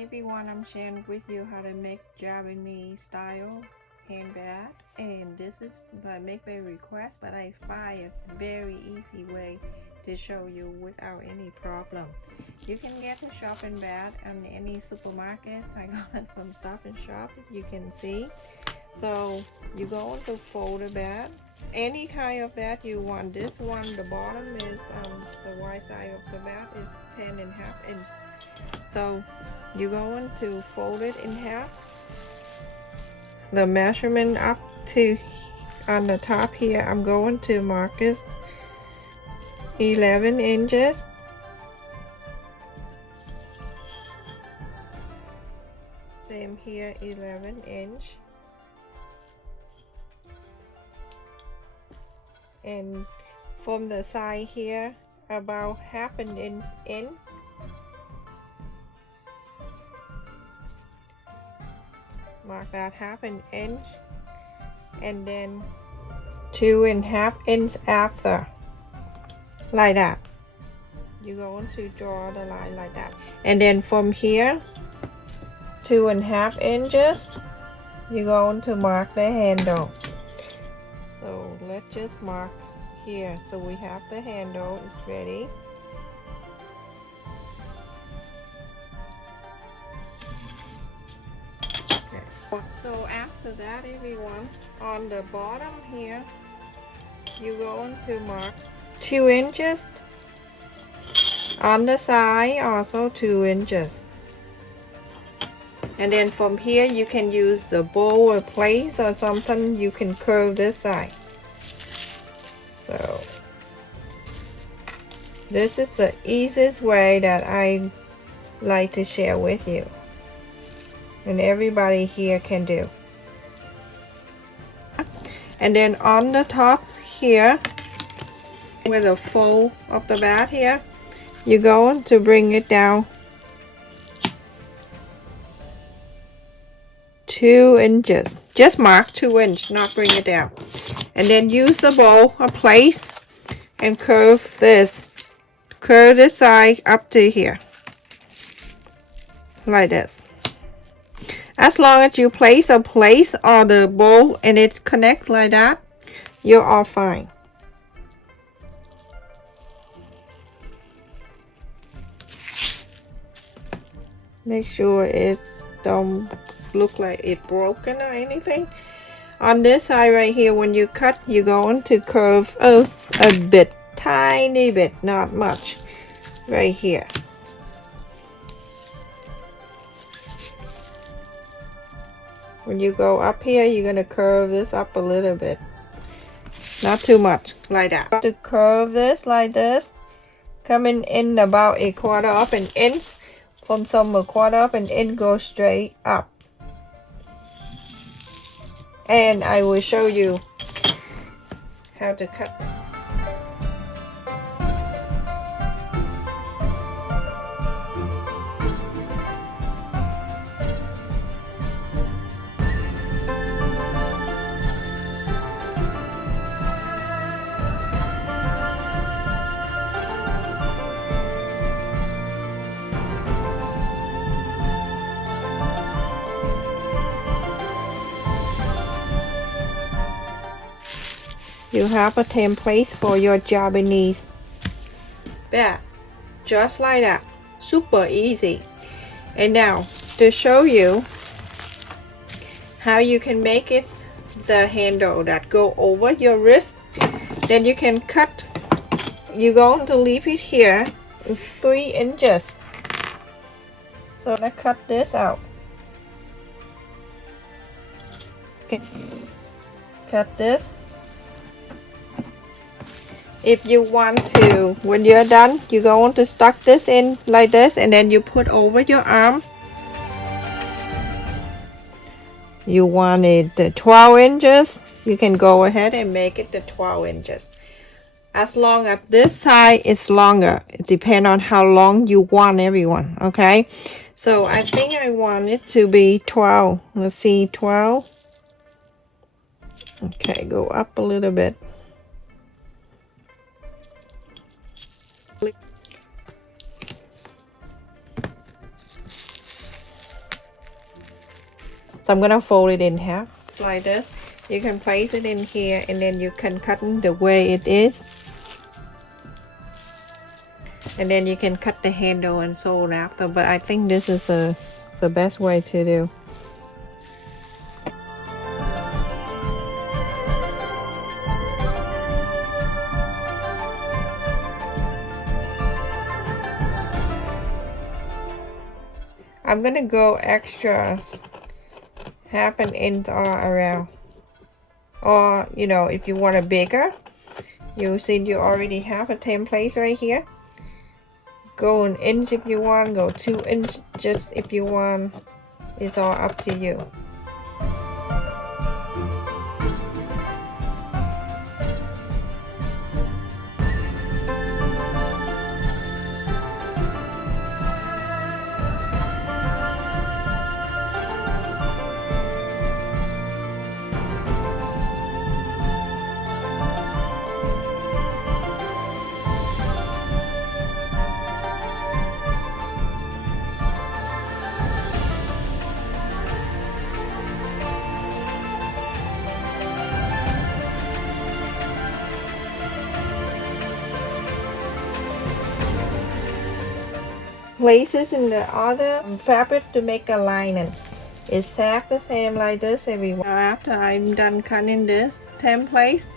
Hi everyone, I'm sharing with you how to make Japanese style handbag, and this is made by request, but I find a very easy way to show you without any problem. You can get a shopping bag in any supermarket. I got it from Stop and Shop, you can see. So you go to fold a bag, any kind of bag you want. This one, the bottom is the wide side of the bag is 10.5 inch. So you're going to fold it in half. The measurement up to on the top here, I'm going to mark this 11 inches. Same here, 11 inch. And from the side here, about half an inch in. Mark that half an inch, and then 2.5 inches after, like that. You're going to draw the line like that, and then from here 2.5 inches you're going to mark the handle. So let's just mark here, so we have the handle is ready. So after that, everyone, on the bottom here, you're going to mark 2 inches. On the side, also 2 inches. And then from here, you can use the bowl or place or something. You can curve this side. So this is the easiest way that I like to share with you, and everybody here can do. And then on the top here, with the fold of the bag here, you're going to bring it down 2 inches. Just mark 2 inches, not bring it down. And then use the bowl or place and curve this. Curve this side up to here, like this. As long as you place a place on the bowl and it connects like that, you're all fine. Make sure it don't look like it broken or anything. On this side right here, when you cut, you're going to curve a bit, tiny bit, not much, right here. When you go up here, you're going to curve this up a little bit. Not too much, like that. To curve this like this, coming in about 1/4 of an inch. From some 1/4 of an inch, go straight up. And I will show you how to cut. You have a template for your Japanese bag, just like that. Super easy. And now to show you how you can make it the handle that go over your wrist, then you can cut. You're going to leave it here 3 inches. So let's cut this out. Okay, cut this. If you want to, when you're done, you're going to stuck this in like this, and then you put over your arm. You want it 12 inches, you can go ahead and make it the 12 inches. As long as this side is longer, it depends on how long you want, everyone, okay? So I think I want it to be 12. Let's see, 12. Okay, go up a little bit. So I'm gonna fold it in half like this. You can place it in here and then you can cut it the way it is. And then you can cut the handle and sew it after, but I think this is the best way to do. I'm gonna go extras 1/2 inch all around, or you know, if you want a bigger, you see you already have a template right here. Go 1 inch if you want, go 2 inch just if you want. It's all up to you. Places in the other fabric to make a lining. It's exact the same like this everyone. After I'm done cutting this template,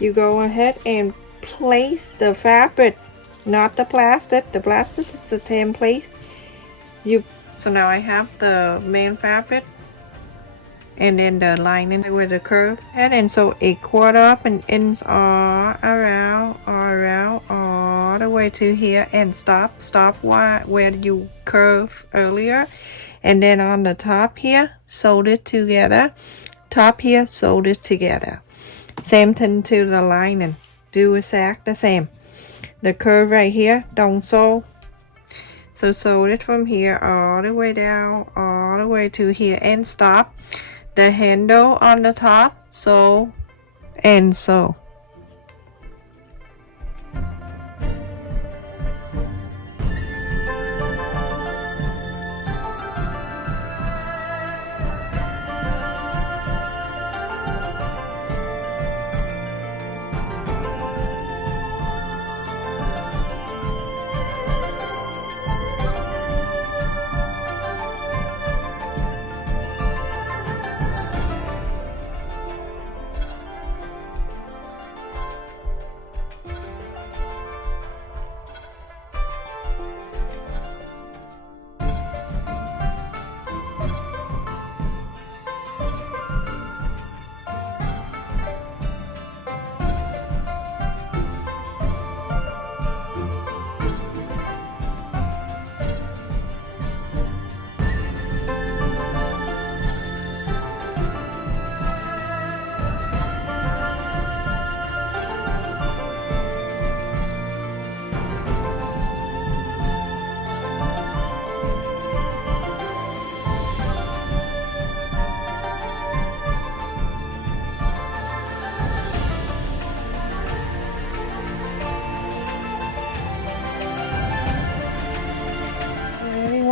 you go ahead and place the fabric, not the plastic. The plastic is the template. So now I have the main fabric and then the lining with the curve head, and so 1/4 of an inch all around, all the way to here, and stop where you curve earlier, and then on the top here sew it together, top here sew it together. Same thing to the lining, do exact the same. The curve right here, don't sew. So sew it from here all the way down, all the way to here, and stop. The handle on the top, sew and sew.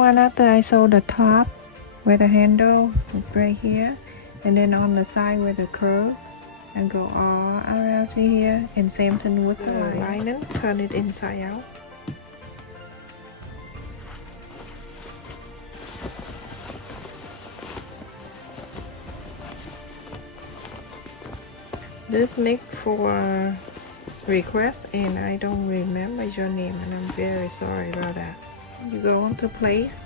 After I sew the top with the handles right here, and then on the side with the curve, and go all around to here, and same thing with the lining, turn it inside out. This make for request, and I don't remember your name, and I'm very sorry about that. You go into place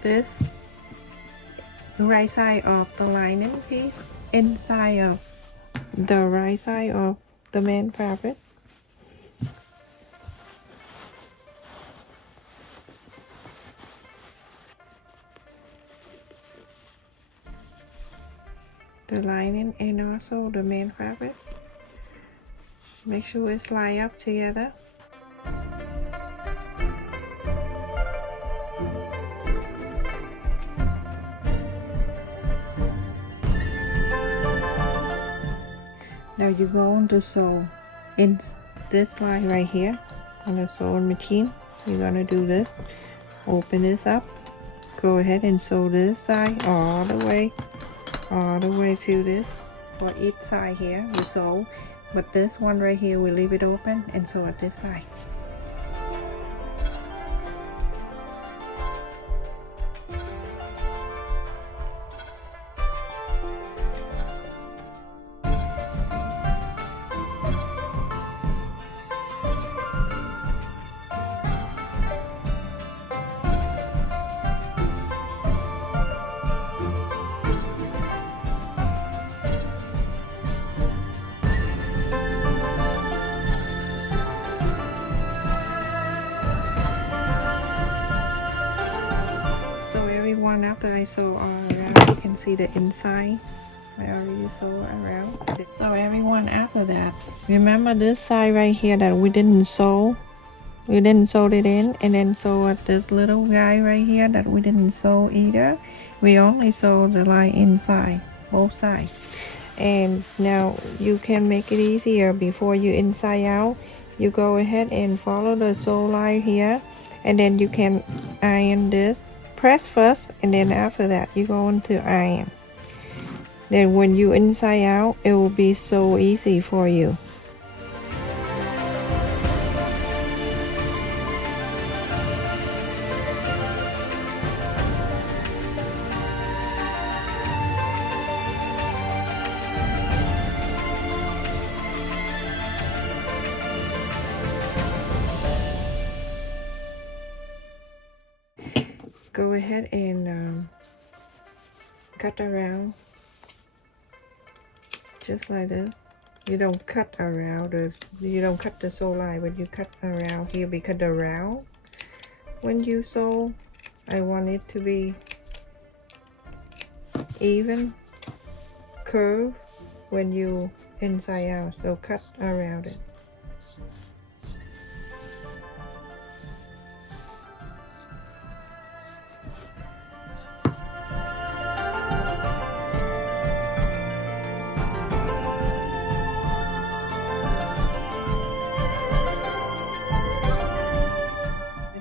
this right side of the lining piece inside of the right side of the main fabric. The lining and also the main fabric. Make sure it's lined up together. Now you're going to sew in this line right here on the sewing machine. You're going to do this. Open this up. Go ahead and sew this side all the way all the way to this. For each side here we sew, but this one right here we leave it open and sew at this side. So everyone, after I sew all around, you can see the inside. I already sew around. So everyone, after that, remember this side right here that we didn't sew. We didn't sew it in, and then sew at this little guy right here that we didn't sew either. We only sew the line inside, both sides. And now you can make it easier before you inside out. You go ahead and follow the sew line here, and then you can iron this. Press first, and then after that you go into iron. Then when you inside out, it will be so easy for you. Go ahead and cut around just like this. You don't cut around this, you don't cut the sew line, but you cut around here because around when you sew, I want it to be even curve when you inside out, so cut around it.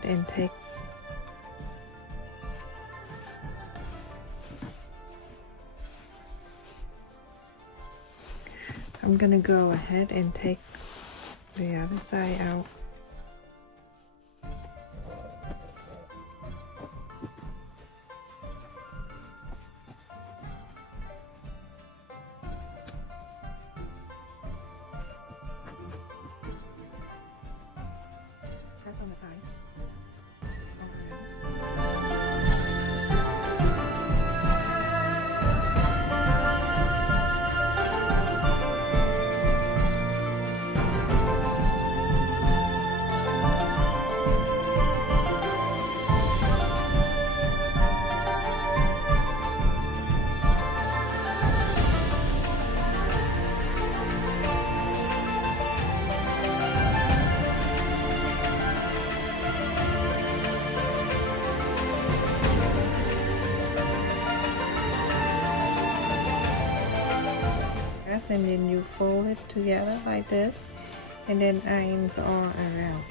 And take I'm gonna go ahead and take the other side out. Press on the side. And then you fold it together like this, and then irons all around.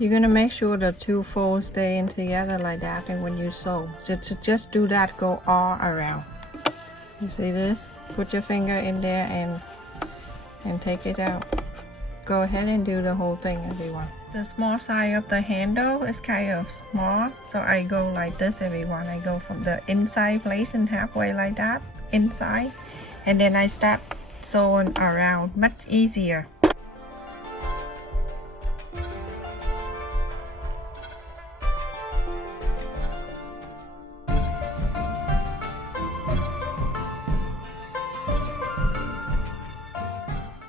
You're gonna make sure the two folds stay in together like that, and when you sew, just do that, go all around. You see this? Put your finger in there and take it out. Go ahead and do the whole thing, everyone. The small side of the handle is kind of small, so I go like this, everyone. I go from the inside place and halfway like that, inside, and then I start sewing around, much easier.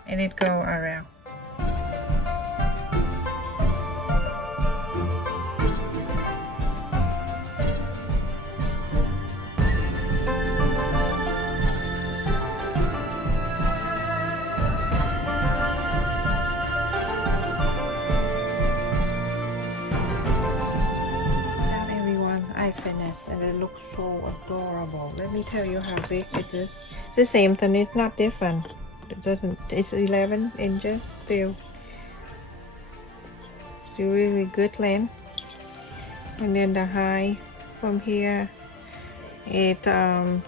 and it go around. I finished and it looks so adorable. Let me tell you how big it is. It's the same thing, it's not different. It doesn't, it's 11 inches still. It's a really good length. And then the height from here, it's 9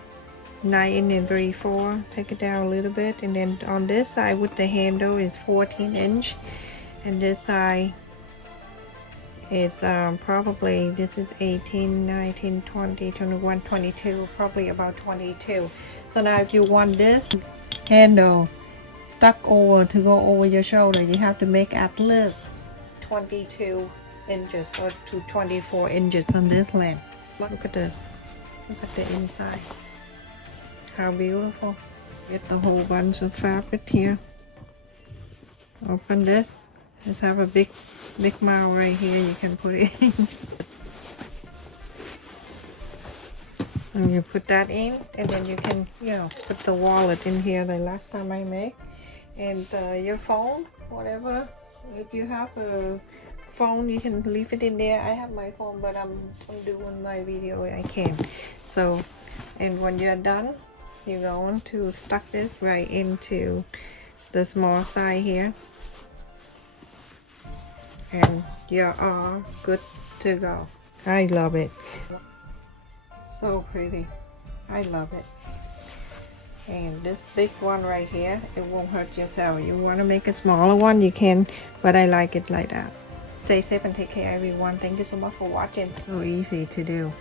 3/4. Take it down a little bit, and then on this side with the handle is 14 inch, and this side it's probably, this is 18, 19, 20, 21, 22, probably about 22. So now if you want this handle stuck over to go over your shoulder, you have to make at least 22 inches or to 24 inches on this length. Look at this. Look at the inside. How beautiful. Get the whole bunch of fabric here. Open this. Let's have a big mouth right here. You can put it in. And you put that in, and then you can, you know, put the wallet in here the last time I make. And your phone, whatever. If you have a phone, you can leave it in there. I have my phone, but I'm doing my video. I can't. So, and when you're done, you're going to stuck this right into the small side here. And you're all good to go. I love it. So pretty. I love it. And this big one right here, it won't hurt yourself. You want to make a smaller one, you can, but I like it like that. Stay safe and take care, everyone. Thank you so much for watching. So easy to do.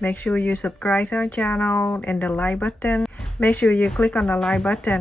Make sure you subscribe to our channel and the like button. Make sure you click on the like button.